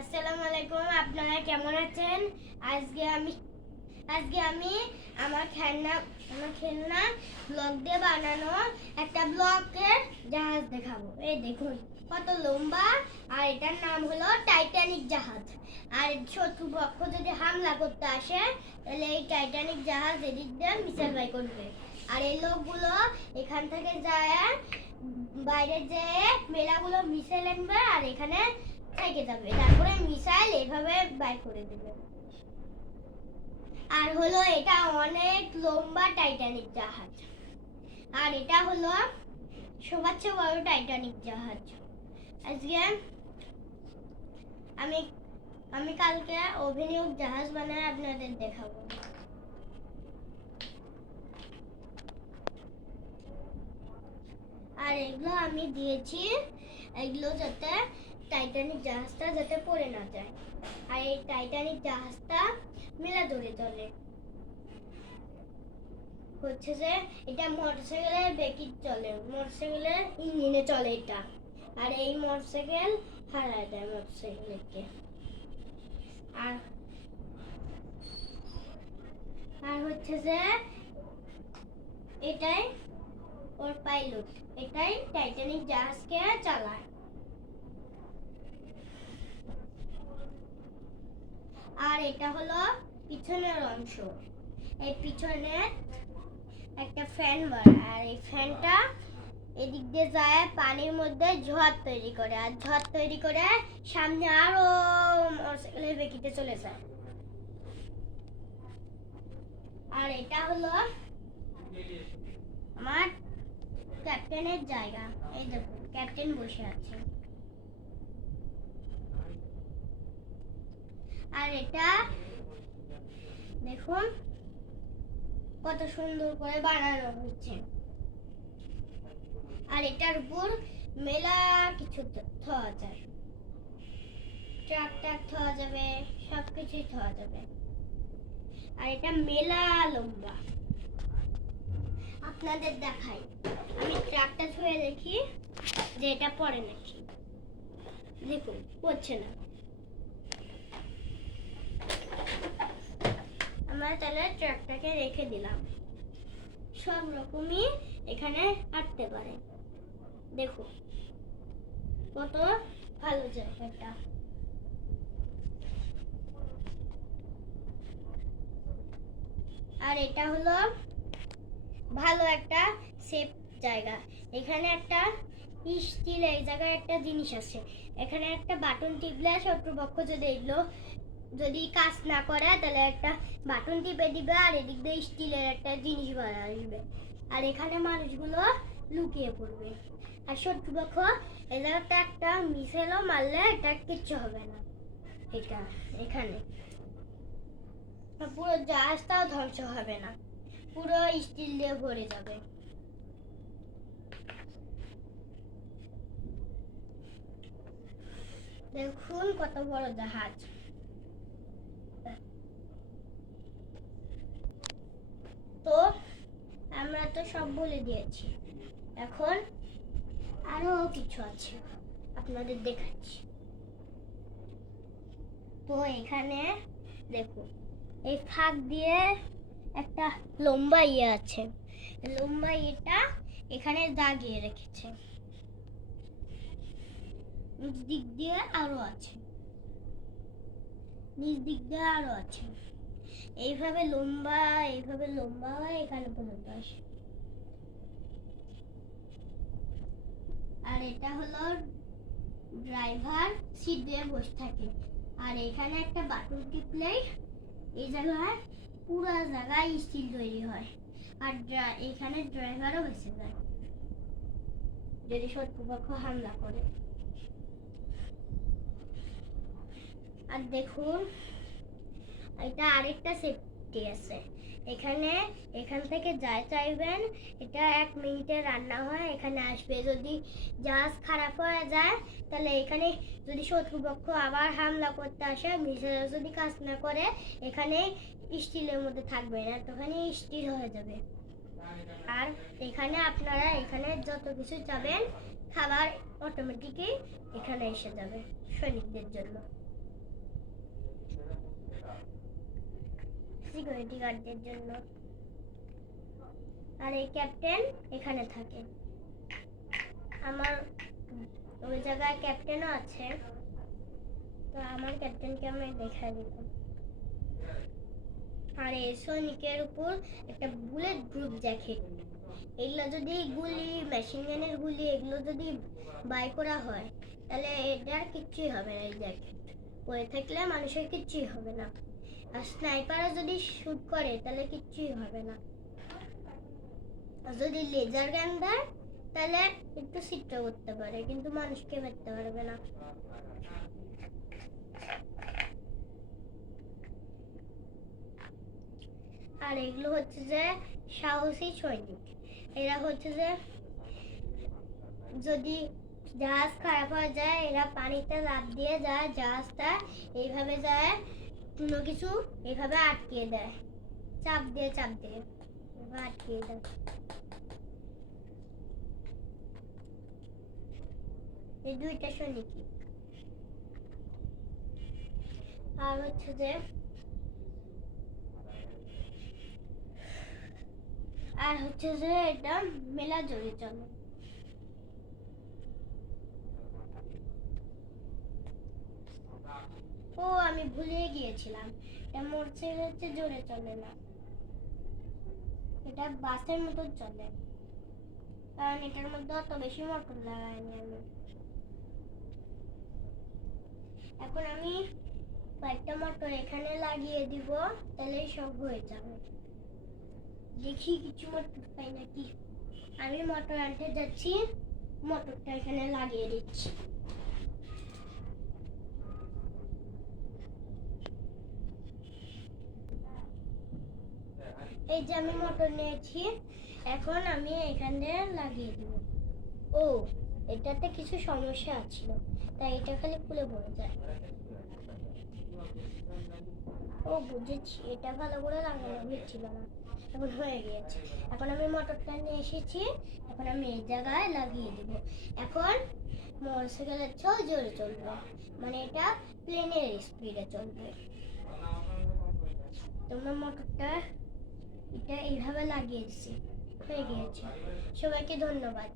আসসালামু আলাইকুম, আপনারা কেমন আছেন? আজকে আমি আমার খেলনা ব্লক দিয়ে বানানো একটা ব্লকের জাহাজ দেখাবো। এই দেখুন কত লম্বা, আর এটার নাম হলো টাইটানিক জাহাজ। আর শত্রুপক্ষ যদি হামলা করতে আসে, তাহলে এই টাইটানিক জাহাজ এদিক দিয়ে মিসাইল বাই করবে। আর এই লোকগুলো এখান থেকে যায় বাইরে যেয়ে মেলাগুলো মিসাইল আনবে, আর এখানে থেকে যাবে, তারপরে মিসাইল এভাবে বাই করে দেবে। আর হলো এটা অনেক লম্বা টাইটানিক জাহাজ, আর এটা হলো সবচেয়ে বড় টাইটানিক জাহাজ। আজকে আমি আমি কালকে অভিনব জাহাজ বানায় আপনাদের দেখাবো। আর এগুলো আমি দিয়েছি, এগুলো যাতে টাইটানিক জাহাজটা যাতে পড়ে না যায়। আর এই টাইটানিক জাহাজটা মেলা দূরে চলে, হচ্ছে যে এটা মোটরসাইকেলের বেকির চলে, মোটরসাইকেলের ইঞ্জিনে চলে এটা। আর এই মোটরসাইকেল হারায় দেয় মোটরসাইকেলকে। আর আর হচ্ছে যে এটাই ওর পাইলট, এটাই টাইটানিক জাহাজকে চালায়। আর এটা হলো পিছনের অংশ, এই পিছনে একটা ফ্যান বার, আর এই ফ্যানটা এদিক দিয়ে যায় পানির মধ্যে ঝড় তৈরি করে, আর ঝড় তৈরি করে সামনে আরো মোটরসাইকেলের বেকিতে চলে যায়। আর এটা হলো আমার ক্যাপ্টেনের জায়গা, এই দেখুন ক্যাপ্টেন বসে আছে। আর এটা দেখুন কত সুন্দর করে বানানো হচ্ছে। আর এটার উপর মেলা কিছু থোয়া যায়, ট্রাক ট্রাক থোয়া যাবে, সবকিছুই থোয়া যাবে। আর এটা মেলা লম্বা, আপনাদের দেখাই। আমি ট্রাকটা ছুঁয়ে দেখি যে এটা পড়ে নাকি। দেখুন পড়ছে না। আমরা তাহলে ট্রাকটাকে রেখে দিলাম, সব রকমই এখানে আটতে পারে। দেখুন কত ভালো জায়গাটা। আর এটা হলো ভালো একটা সেফ জায়গা। এখানে একটা স্টিল, এই জায়গায় একটা জিনিস আছে, এখানে একটা বাটন টিপলে শত্রুপক্ষ যদি কাজ না করে, তাহলে একটা বাটন টিপে দিবে, আর এদিক দিয়ে স্টিলের একটা জিনিস বার আসবে, আর এখানে মানুষগুলো লুকিয়ে পড়বে। আর শত্রুপক্ষ এই জায়গাটা একটা মিসাইলও মারলে এটা কিচ্ছু হবে না। এটা এখানে পুরো জাহাজটাও ধ্বংস হবে না, পুরো স্টিল দিয়ে ভরে যাবে। দেখুন কত বড় জাহাজ। তো আমরা তো সব বলে দিয়েছি, এখন আরো কিছু আছে আপনাদের দেখাচ্ছি। তো এখানে দেখুন এই ফাঁক দিয়ে একটা লম্বা ইয়ে আছে, লম্বা ইয়েটা এখানে দাগিয়ে রেখেছে। নিচ দিক দিয়ে আরো আছে, নিচ দিক দিয়ে আরো আছে, এইভাবে লম্বা হয় এখানে পর্যন্ত আসে। আর এটা হলো ড্রাইভার সিট দিয়ে বসে থাকে, আর এখানে একটা বাটন টিপলেই এই জায়গায় পুরো জায়গায় স্টিল তৈরি হয়, আর এখানে ড্রাইভারও বেঁচে যায় যদি শত্রুপক্ষ হামলা করে। আর দেখুন এটা আরেকটা সেফটি আছে, এখান থেকে যা চাইবেন এটা 1 মিনিটে রান্না হয়, এখানে আসবে। যদি জাহাজ খারাপ হয়ে যায়, তাহলে এখানে যদি শত্রুপক্ষ আবার হামলা করতে আসে, মিসাইল যদি কাজ না করে, এখানে স্টিলের মধ্যে থাকবে না, তখন স্টিল হয়ে যাবে। আর আপনারা এখানে যত কিছু চাবেন খাবার অটোমেটিকই এখানে এসে যাবে সৈনিকদের জন্য। সিকিউরিটি গার্ডদের জন্য। আর এই ক্যাপ্টেন এখানে থাকে। আমার ওই জায়গায় ক্যাপ্টেনও আছে, তো আমার ক্যাপ্টেনকে আমি দেখা দিলাম। আর এই সৈনিকের উপর একটা বুলেট প্রুফ জ্যাকেট। এগুলো যদি গুলি, মেশিন গানের গুলি এগুলো যদি বাই করা হয় তাহলে এটার কিচ্ছুই হবে না। এই জ্যাকেট পরে থাকলে মানুষের কিচ্ছুই হবে না। আর স্নাইপারও যদি শুট করে তাহলে কিচ্ছুই হবে না। আর যদি লেজার গান দেয় তাহলে একটু ছিদ্র করতে পারে, কিন্তু মানুষকে মারতে পারবে না। আর এগুলো হচ্ছে যে সাহসী সৈনিক। এরা হচ্ছে যে যদি জাহাজ খারাপ হয়ে যায় এরা পানিতে লাফ দিয়ে যায়, জাহাজটা এইভাবে যায়, কোনো কিছু এইভাবে আটকিয়ে দেয়, চাপ দিয়ে এভাবে আটকিয়ে দেয়। এই দুইটা সৈনিকই। আর হচ্ছে যে এটা মেলা জোরে চলে। ও আমি ভুলে গিয়েছিলাম, এটা মোটরসাইকেল হচ্ছে জোরে চলে না, এটা বাসের মতো চলে, কারণ এটার মধ্যে অত বেশি মোটর লাগাইনি আমি। এখন আমি কয়েকটা মোটর এখানে লাগিয়ে দিব, তাহলেই সব হয়ে যাবে। দেখি কিছু মোটর পাই নাকি। আমি মোটর আনতে যাচ্ছি, মোটরটা এখানে লাগিয়ে দিচ্ছি। এই যে আমি মোটর নিয়েছি, এখন আমি এখানে লাগিয়ে দিব। ও এটাতে কিছু সমস্যা আছিল, তাই এটা খালি খুলে পড়ে যায়। ও বুঝেছি, এটা ভালো করে লাগানো হচ্ছিল না, এখন হয়ে গিয়েছে। এখন আমি মোটরটা নিয়ে এসেছি, এখন আমি এই জায়গায় লাগিয়ে দিব। এখন মোটরসাইকেলের চেয়েও জোরে চলবে, মানে এটা প্লেনের স্পিডে চলবে। তোমরা মোটরটা এটা এইভাবে লাগিয়ে দিছি, হয়ে গিয়েছে। সবাইকে ধন্যবাদ।